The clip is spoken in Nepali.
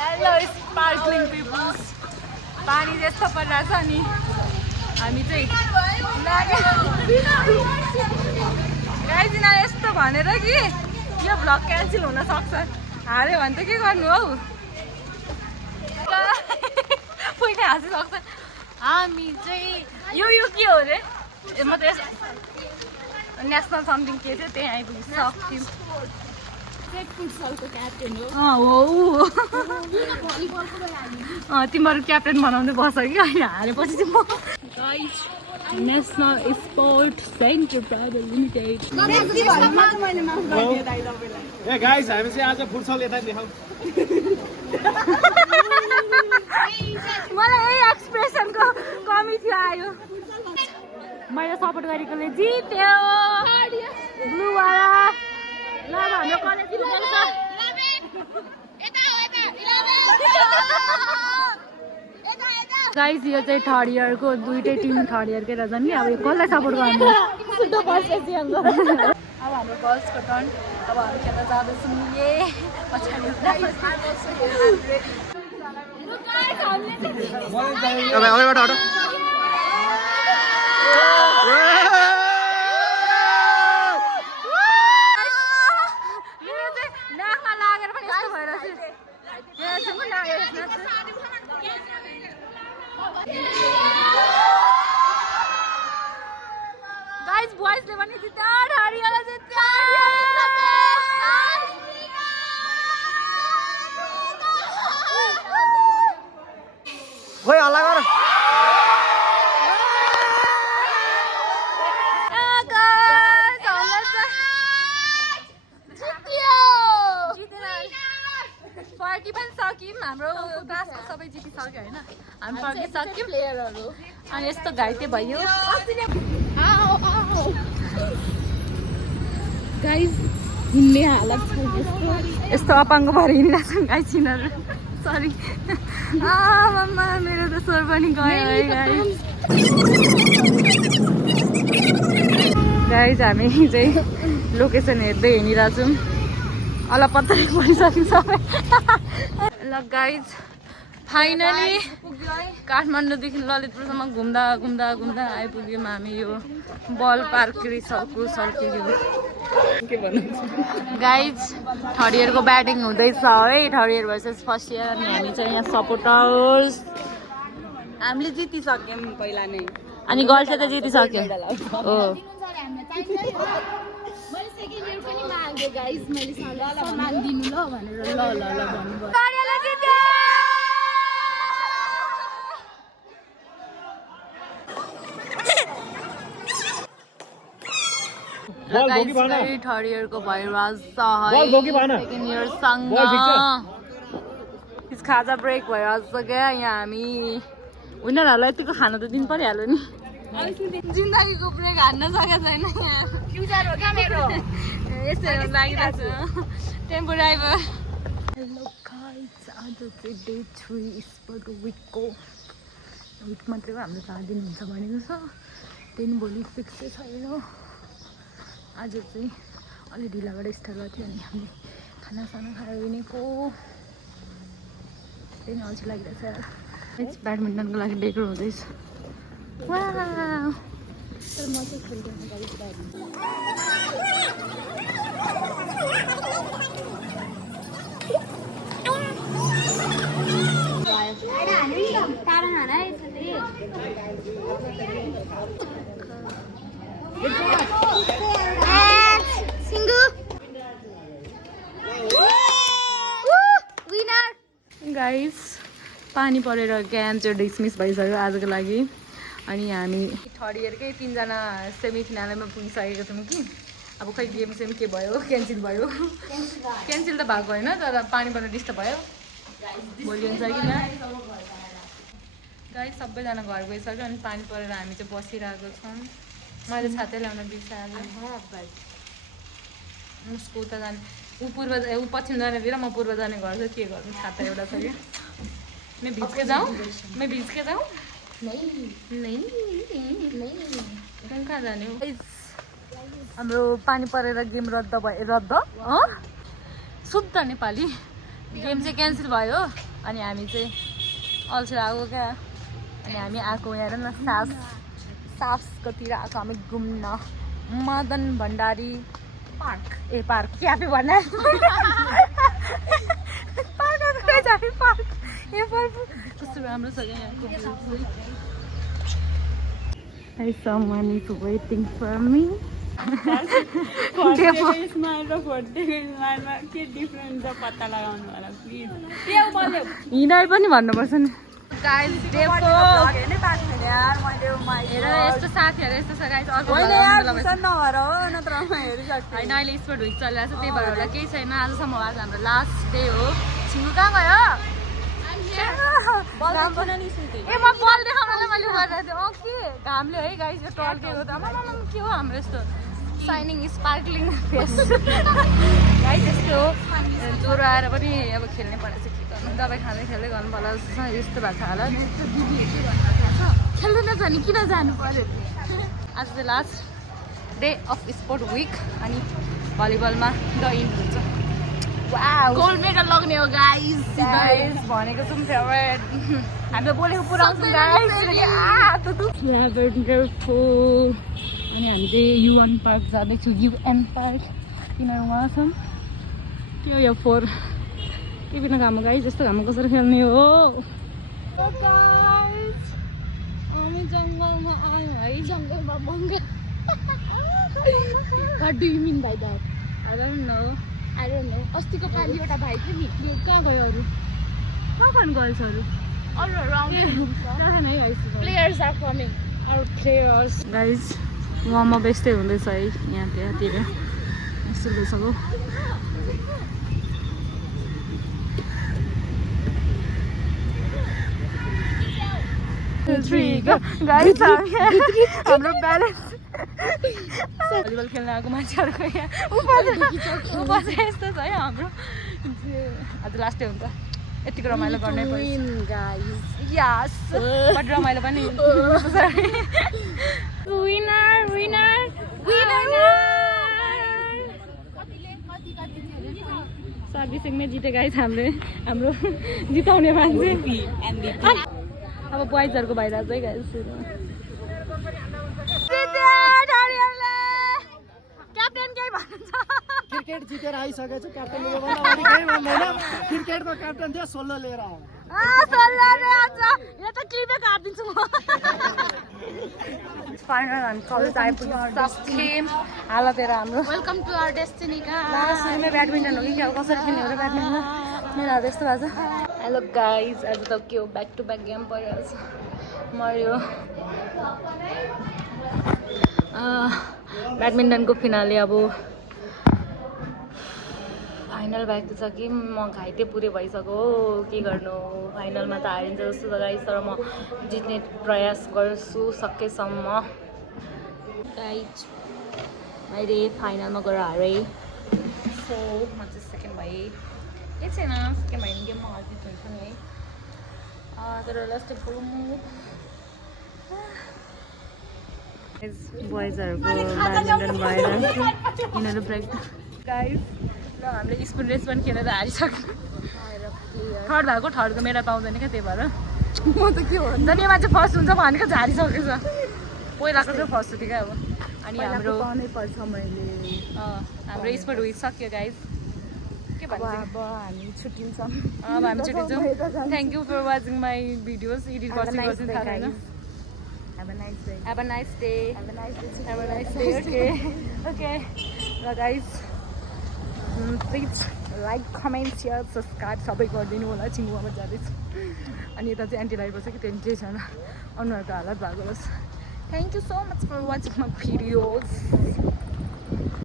हेलो स्पार्कलिङ पिपल्स पानी जस्तो परिरहेछ अनि हामी चाहिँ गाइजिन यस्तो भनेर कि यो भ्लग क्यान्सल हुन सक्छ हार्यो भने त के गर्नु हौ पहिला हाँसिसक्छ हामी चाहिँ यो के हो रे म त नेसनल समथिङ के थियो त्यही आइपुगिसक्यौँ तिमीहरू क्याप्टेन बनाउनु पर्छ कि अहिले हारेपछि चाहिँ म national sport centre private limited guys हामी चाहिँ आज फुटसल यता देखाउँ मलाई यही एक्सप्रेसनको कमी थियो आयो मैले सपोर्ट गरेकोले जित्यो ब्लूवाला ल हाम्रो कलेज गाइस यो चाहिँ थर्ड इयरको दुईटै टिम थर्ड इयरकै रहेछ नि अब यो कसलाई सपोर्ट गर्नु अब हाम्रो गर्ल्सको टर्न अब हामी खेल्न जाँदैछौँ नाकमा लागेर पनि यस्तो भइरहेछ गाइस बॉयजले पनि जित्यो ढाडीवाला जित्यो खोइ हल्ला गर पार्टी पनि सक्यौँ हाम्रो क्लासको सबै जितिसक्यो होइन हामी फर्किसक्यौँ प्लेयरहरू अनि यस्तो घाइते भयो गाइस हिँड्ने हालत छ यस्तो अपाङ्ग भएर हिँडिरहेको छ गाइस यिनीहरू सरी आमा मेरो त स्वर पनि गयो है गाइस हामी चाहिँ लोकेसन हेर्दै हिँडिरहेछौँ अलपत्तै परिसक्यो सबै ल गाइज फाइनली काठमाडौँदेखि ललितपुरसम्म घुम्दा घुम्दा घुम्दा आइपुग्यौँ हामी यो बल पार्क सल्कियो गाइज थर्ड इयरको ब्याटिङ हुँदैछ है third year versus first year अनि हामी चाहिँ यहाँ सपोर्टर्स हामीले जितिसक्यौँ पहिला नै अनि गर्ल्सले त जितिसक्यो हो गाइस मैले सम्मान दिनु ल भनेर ल भन्नुभयो थर्ड इयरको भइरहेछ सेकेन्ड इयरसँग खाजा ब्रेक भइरहेछ क्या यहाँ हामी उनीहरूलाई यतिको खाना त दिनु परिहाल्यो नि जिन्दगीको ब्रेक हान्न सकेको छैन यहाँ यसरी लागिरहेको छ टेम्पो ड्राइभर हेलो गाइस आज चाहिँ डे 3 स्पोर्ट विकको विक मात्रै हाम्रो 4 दिन हुन्छ भनेको छ त्यही भोलि फिक्सै छैन आज चाहिँ अलि ढिलाबाट स्टार्ट गर्थ्यो अनि हामीले खानासाना खाएर हिँडेको त्यही नै अल्छी लागिरहेछ ब्याडमिन्टनको लागि डेको हुँदैछ तर म चाहिँ खेल्दैन गाइस ब्याडमिन्टन गाइस पानी परेर गेम चाहिँ डिसमिस भइसक्यो आजको लागि अनि हामी थर्ड इयरकै 3 जना सेमी फिनालमा पुगिसकेको छौँ कि अब खै गेम सेम के भयो क्यान्सल भयो क्यान्सल त भएको होइन तर पानी परेर डिस्टर्ब भयो भोलि हुन्छ कि न गाइस सबैजना घर गइसक्यो अनि पानी परेर हामी चाहिँ बसिरहेको छौँ मैले छाता ल्याउन बिर्साएँ उसको उता जाने ऊ पश्चिम जाने बिर म पूर्व जाने घर चाहिँ के गर्नु छाता एउटा छ क्या मैं भीज के जाऊँ नहीं कहाँ जाने हो हाम्रो पानी परेर गेम रद्द शुद्ध नेपाली गेम चाहिँ क्यान्सल भयो अनि हामी चाहिँ अल्छी आएको क्या अनि हामी आएको यहाँ हेर न सासकोतिर आएको हामी घुम्न Madan Bhandari park park cafe Bhandari park कस्तो राम्रो छ क्या यहाँको someone is waiting for me हिँडाइ पनि भन्नुपर्छ नि यस्तो साथीहरू यस्तो छ गाइस होइन अहिले स्पोर्ट विक चलिरहेको छ त्यही भएर होला केही छैन आजसम्म आज हाम्रो लास्ट डे हो छिङ्गु कहाँ गयो ए म बल देखाउनलाई मैले गरेको थिएँ के घामले है गाइस यो टल्केको त के हो हाम्रो यस्तो साइनिङ स्पार्कलिङ फेस गाइस यस्तो हो ज्वरो आएर पनि अब खेल्नै परेको छ के गर्नु दबाई खाँदै खेल्दै गर्नु पर्ला जस्तो छ यस्तो भएको छ होला नि दिदीहरू खेल्दै नजाने किन जानु पर्यो आज चाहिँ last day of sport week अनि भलिबलमा द इन्ड हुन्छ गोल्ड मेडल लग्ने हो गाइस भनेको छौँ फेभरेट हामीले बोलेको पुऱ्याउँछौँ गाइस ल्याभेन्डर फुल अनि हामी चाहिँ युएन पार्क जाँदैछौँ युएन पार्क किनभने उहाँ छौँ त्यो यो 4 के बिना घाममा गाइस जस्तो घाममा कसरी खेल्ने हो हामी जङ्गलमा आयौँ है जङ्गलमा Bengal What do you mean by that? I don't know. अस्तिको पालि एउटा भाइ थियो नि त्यो कहाँ गयो अरू कहाँ खानु गएछ अरू प्लेयर्स आर कमिङ अरू प्लेयर्स गाइज वहाँ बेस्तै हुँदैछ है यहाँ त्यहाँतिर यस्तो भइसक्यो हाम्रो ब्यालेन्स भलिबल खेल्न आएको मान्छेहरूको यहाँ उपास यस्तो छ है हाम्रो आज लास्ट डे हुन्छ यतिको रमाइलो गर्नै पर्छ यस बट रमाइलो पनि सर्भिसिङमै जिते गाइस हाम्रो जिताउने मान्छे अब बोइजहरूको भइरहेको है गाइस क्याप्टेन केही भन्नुहुन्छ क्रिकेट जितेर आइसकेको छु क्याप्टेनले अगाडि केही भन्दैन क्रिकेटको क्याप्टेन थियो 16 लिएर आयो यो त क्लिपै काटिदिन्छु म फाइनल हामी कलेज आइपुग्यौँ हालत हेर हाम्रो वेलकम टु आवर डेस्टिनी सुरुमै ब्याडमिन्टन हो कि क्या कसरी खेल्ने हो र ब्याडमिन्टन मेरो हात यस्तो भएको छ हेलो गाइज आज त के हो ब्याक टु ब्याक गेम परिरहेको छ मर्यो ब्याडमिन्टनको फिनाले अब फाइनल भएको छ कि म घाइते पुरै भइसक्यो के गर्नु फाइनलमा त हारिन्छ जस्तो त गाइस तर म जित्ने प्रयास गर्छु सकेसम्म गाइज मैले फाइनलमा गएर हारेँ सो म चाहिँ सेकेन्ड भएँ के छैन सेकेन्ड भयो भने गेममा हर्जित हुन्छ नि है तर लास्ट बोइजहरूको ब्याडमिन्टन भएर यिनीहरू ब्रेक गाइस र हामीले स्कुल रेस पनि खेलेर हारिसक्यो थर्ड भएको थर्डको मेडल पाउँदैन क्या त्यही भएर म त के हो झन् यो मान्छे फर्स्ट हुन्छ भनेको झारिसकेको छ पहिलाको चाहिँ फर्स्ट थियो क्या अब अनि हाम्रो पाउनै पर्छ मैले हाम्रो स्पोर्ट विक सक्यो गाइस के भन्छ अब हामी छुट्टिन्छौँ अब हामी छुट्टिन्छौँ thank you for watching my videos edit गर्छु थाहा छैन Have a nice day. Have a nice day. Have a nice day. Have a nice day. Okay. Okay. Well, guys, please like, comment, share, subscribe. सबै गरिदिनु होला छिङ्गुमा जाँदैछु अनि यता चाहिँ एन्टी लाइट बस्छ कि त्यहाँदेखि केही छैन अनुहारको हालत भएको होस् thank you so much for watching my videos